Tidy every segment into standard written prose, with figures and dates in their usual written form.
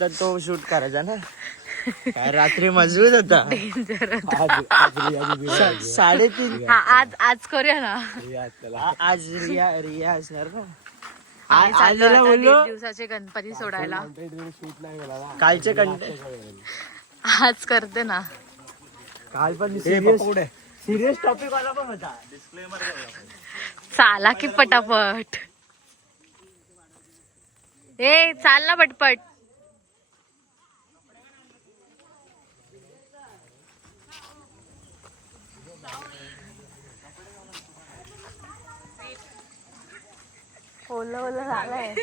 तर तो शूट करायचा ना. काय रात्री मजबूत होता. साडेतीन. आज करूया ना. आज रिया असणार ना. आज बोललो दिवसाचे गणपती सोडायला. कालचे कंटेंट आज करते ना. काल पण सिरियस टॉपिक वाला पण होता. चाला की पटापट. ए चाल ना पटपट. ओलं ओलं झालंय.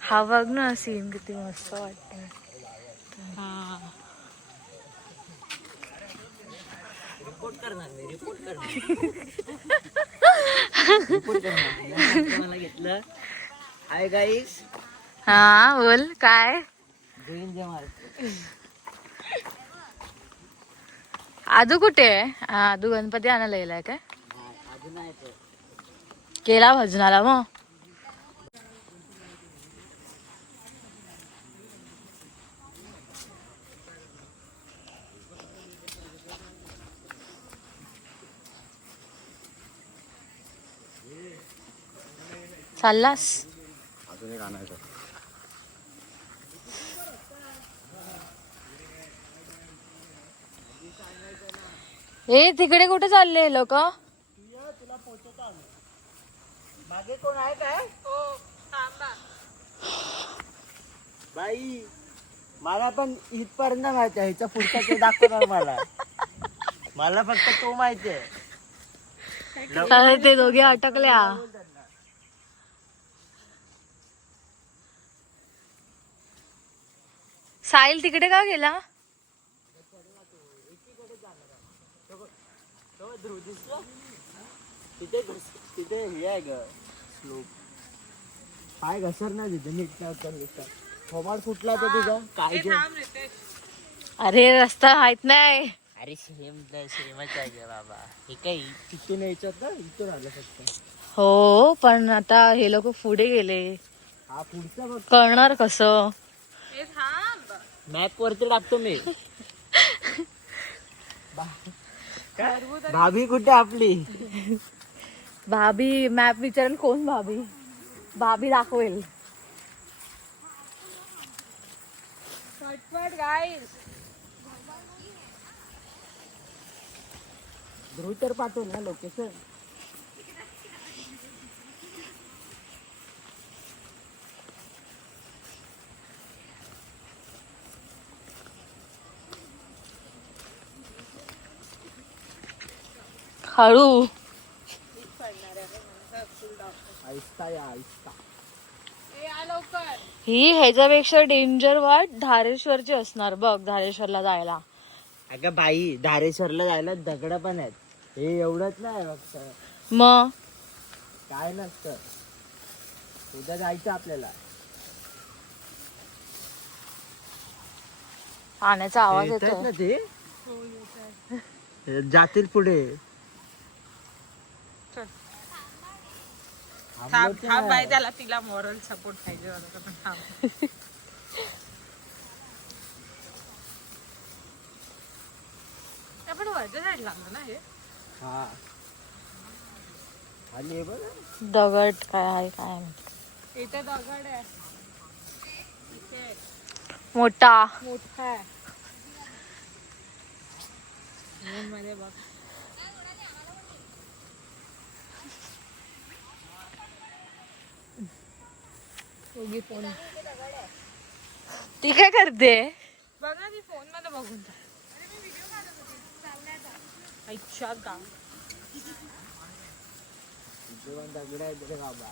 हा बघ ना सीन किती मस्त वाटतंय. मला घेतलं. Hi guys. हा बोल काय. आदू कुठे आहे? आदू गणपती आणायला गेलाय काय? केला भजनाला मग. चाललास? अजून एक आणायचं. ए तिकडे कुठे चालले लोक? तुला पोचवतो. मागे कोण आहे काय? बाई मला पण इथपर्यंत माहिती आहे. ह्याचा पुढचा ते दाखवणार मला. मला फक्त तो माहिती आहे. ते दोघे अटकल्या. साहिल तिकडे का गेला? तिथे हे आहे ग स्लोप. पाय घसर ना तिथे. नीट थोमाड फुटला तर तुझा काय. अरे रस्ता माहित नाही. अरे सेमच आहे ग बाबा. हे काही तिथून यायच्यात ना. इथून आलं फक्त. हो पण आता हे लोक पुढे गेले. हा पुढचा बघ. कळणार कसं? मॅप वरती टाकतो मी. भाभी कुठे आपली? भाभी मॅप विचारेल कोण भाभी. भाभी दाखवेल. ध्रुव तर पाठव ना लोकेशन. हळू. ही ह्याच्यापेक्षा डेंजर वाट धारेश्वरची असणार बघ. धारेश्वरला जायला. अगं बाई धारेश्वरला जायला दगड पण आहेत. हे एवढंच नाही फक्त. मग काय नसतं. उद्या जायचं आपल्याला. पाण्याचा आवाज येतो ना ते. जातील पुढे. त्याला तिला मॉरल सपोर्ट पाहिजे. आपण वरच्या साईडला ना हे. हा आणि बघ दगड काय आहे काय इथे दगड आहे. मोठा मोठा आहे. मध्ये बघ. ती काय करते? बघ ना ती फोन मध्ये बघून. अच्छा का दगड आहे बाबा.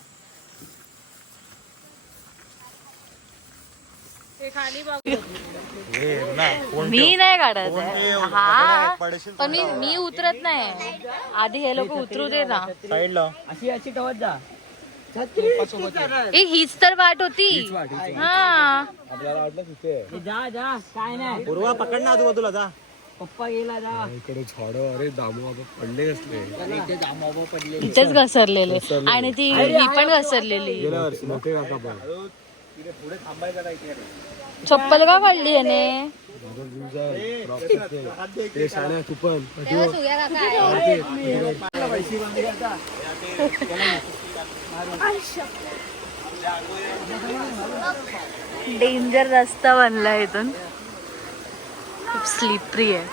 ते खाली बघ. मी नाही काढत आहे. हा पण मी उतरत नाही. आधी हे लोक उतरू दे ना. अशी अशी कवत जा. हीच तर वाट होती. हा जा जा काय नाही. पूर्वा पकड ना आजूबाजूला जा. पप्पा गेला ना इकडे झाड अरे दामू बाबा पडले कसले इथे जांभळं पडले इथेच घसरलेले आणि ती ही पण घसरलेली. गेल्या वर्षी मोठे काका पण चप्पल का काढली याने? ते शाण्या तू पण डेंजर रस्ता बनलाय इथून, खूप स्लिपरी आहे.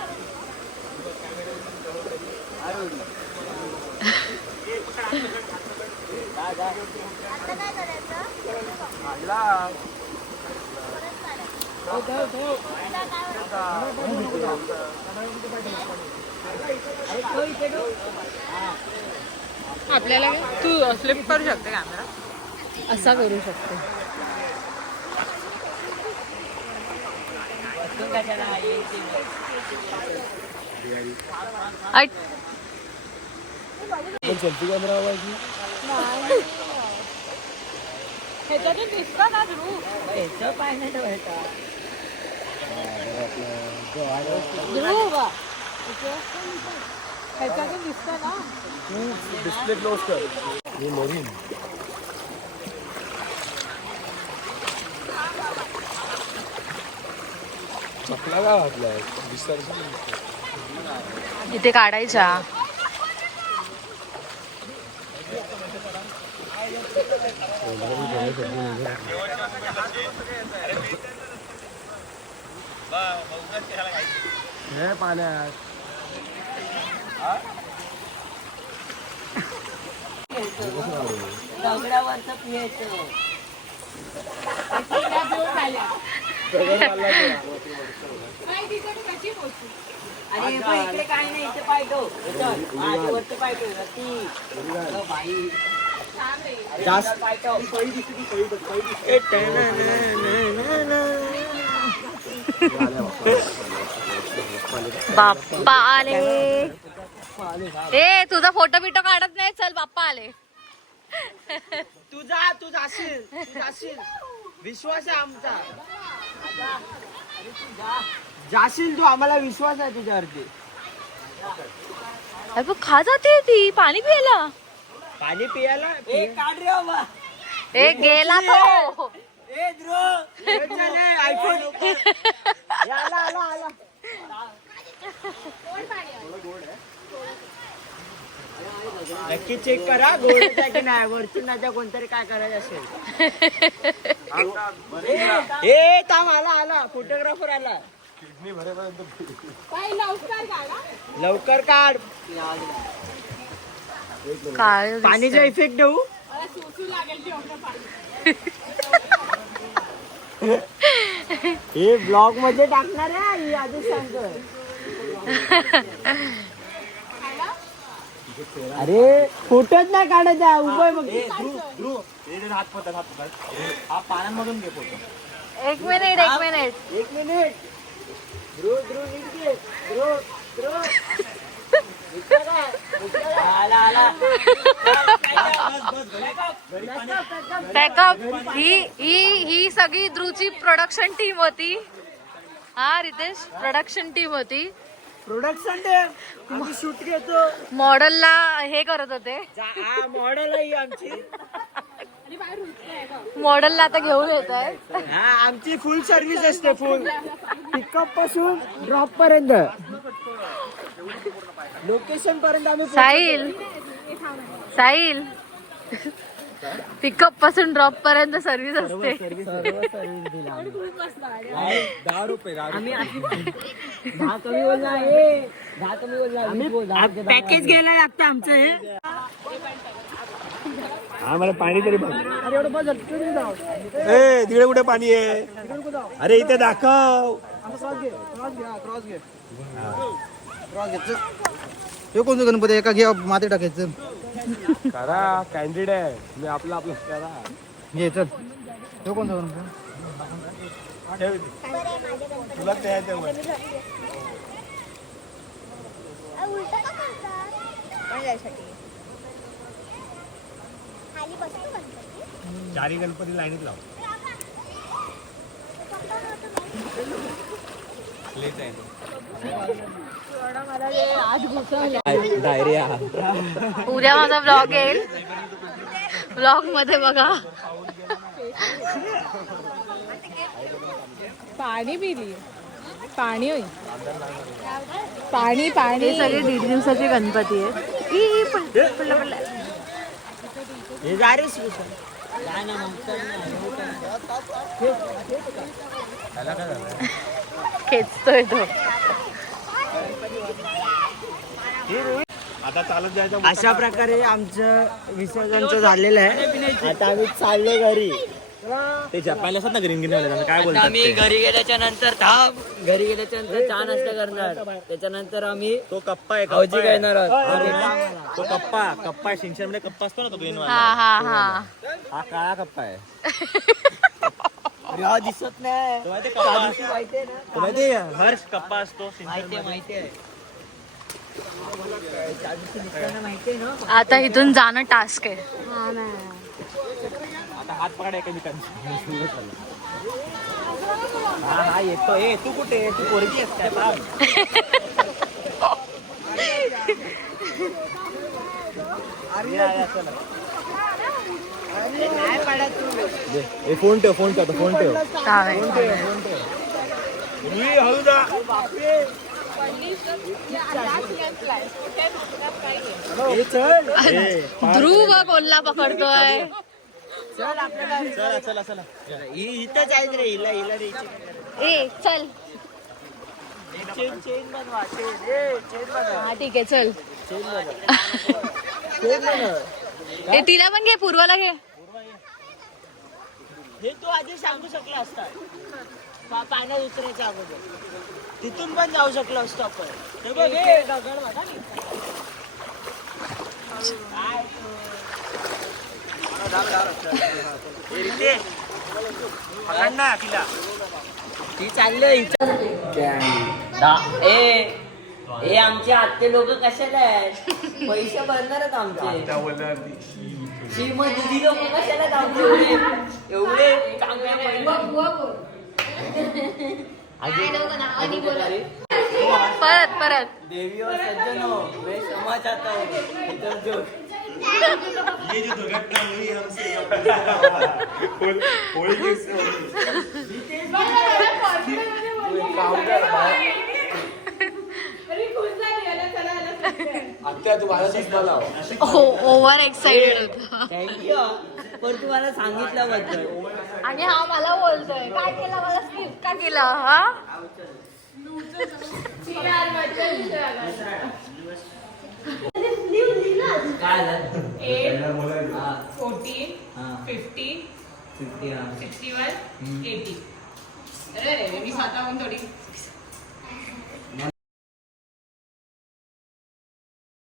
आपल्याला काय? तू स्लिप करू शकते कॅमेरा. असा करू शकतो. ऐक, सेल्फी कॅमेरा वाजली ह्याच्यातून दिसतं ना ध्रुव. ध्रुव ह्याच्यातून दिसतं ना. डिस्प्ले क्लोज कर. हे मरीन चपला का घातलाय इथे काढायच्या. हे पाण्यात दगडावरचं पियायचं. अरे पण इकडे काय नाही, इथे पायटो वरती पायटो बाई जास्त पायटो. बाप्पा आले. ए तुझा फोटो बिटो काढत नाही, चल बाप्पा आले. तू जाशील विश्वास आहे आमचा. जाशील तू, आम्हाला विश्वास आहे तुझ्यावरती. अरे पण खा जाते ती पाणी पियाला. पाणी पियाला काढ रे बाबा. ए गेला तो. ए ध्रुव आयफोन आला. नक्की चेक करा गोड आहे की नाही. वरतून नाही कोणतरी काय करायचं असेल. ए थांब, आला फोटोग्राफर आला. लवकर काढ. काय पाणीचा इफेक्ट देऊ. हे ब्लॉग मध्ये टाकणार आहे आधी सांगतो. अरे फोटोच नाही काढायचा उभं बघ. हा पाण्यामधून घे फोटो. एक मिनिट. ध्रुव नीट घे. ध्रुव आला. पॅकअप. ही सगळी ध्रुवची प्रोडक्शन टीम होती. हा रितेश, प्रोडक्शन टीम होती. प्रोडक्शन डे आम्ही शूट घेतो. मॉडेलला हे करत होते. मॉडेल आहे आमची. मॉडेलला आता घेऊन येत आहे. हा आमची फुल सर्व्हिस असते. फुल पिकअप पासून ड्रॉप पर्यंत, लोकेशन पर्यंत आम्ही. साहिल पिकअप पासून ड्रॉप पर्यंत सर्व्हिस असते. 10 रुपये आम्ही 10 कमी बोलला. 10 कमी बोलला. पॅकेज घ्यायला लागतं आमचं हे. हा मला पाणी तरी बघ. ए तिकडे कुठे पाणी आहे? अरे इथे दाखव. हे कोणतं गणपती एका घ्या माती टाकायचं. करा कॅन्डिड आहे मी आपलं करा. घे चल. हे कोणतं गणपती? तुला ते चारी गणपती लाईनीत लाव. डायरिया. उद्या माझा ब्लॉग येईल. ब्लॉग मध्ये बघा. पाणी पिली. पाणी होईल. पाणी पाणी. हे सगळे 1.5 दिवसाचे गणपती आहेत. ई, पडलं, पडलं. हे जा रे सुरू. खेचतोय तो. आता चालत जायचं. अशा प्रकारे आमचं विसर्जनचं झालेलं आहे. आता आम्ही चाललो घरी. ते जपायला असतात ना ग्रीन ग्रीन वाले, काय बोलतात आम्ही घरी गेल्याच्या नंतर घरी गेल्याच्या नंतर चहा नाश्ता करणार. त्याच्यानंतर आम्ही तो कप्पा आहे, भाऊजी कप्पा आहे. घेणार आहोत. तो कप्पा आहे शिंगशन मध्ये कप्पा असतो ना तो ग्रीन हा वाला. हा हा. हा काळा कप्पा आहे. अरे हा दिसत नाही. तो माहिती आहे कप्पा माहितीये ना? तो माहिती आहे हर्ष कप्पा असतो माहितीये माहितीये. माहितीये ना? आता इथून जाणं टास्क आहे. आता हात पकडा एकमेकांचा. हा येतो. ए तू कुठे तू पोरगी असते नाही पडत तू. फोन ठेव फोन ठेव फोन ठेव. हळू जा. हे चल. ध्रुव कोल्हा पकडतोय. चल आपल्याला चला चला चला. ही इथंच आहे रे. हिला द्यायची. ए चल. चेन बनवा. चेन बनवा. हा ठीक आहे चल. चेन बनवा. ए तिला पण घे, पूर्वाला घे. हे तू आधी सांगू शकला असता. पाण्यात उतरायच्या अगोदर तिथून पण जाऊ शकलो असतो आपण. हे बघ हे दगड बघा नी. काय तू? पकड ना तिला. ती चाललंय हे आमचे आत्ते लोक कशाला आहेत? पैसे भरणारच आमचे. श्रीमंत दिदी लोक कशाला आहेत आमचे? एवढे परत परत. देवी और सज्जनो मैं क्षमा चाहता हूँ. इधर जो ये जो दुर्घटना हुई हमसे होळी कैसे आत्या तू माझा चष्मा लाव. ओव्हर एक्साइटेड होता. थँक्यू पण तुम्हाला सांगितल्याबद्दल. आणि हा मला बोलतोय काय केलं, मला स्किप का केलं. हा काय झालं? 14, 50, 61, 80. अरे मी 7 थोडी